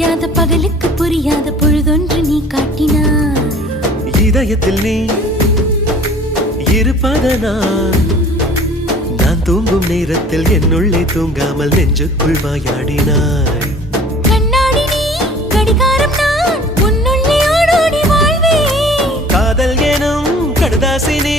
விடியாத பகலுக்கு புரியாத பொழுதொன்று நீ காட்டினாய். இதயத்தில் நீ இருப்பதனால் நான் தூங்கும் நேரத்தில் என்னுள்ளே தூங்காமல் நெஞ்சுக்குள் வாயாடினாய். கண்ணாடி நீ கடிகாரம் நான் உன்னுள்ளே ஓடோடி வாழ்வே. காதல் எனும் கடுதாசி நீ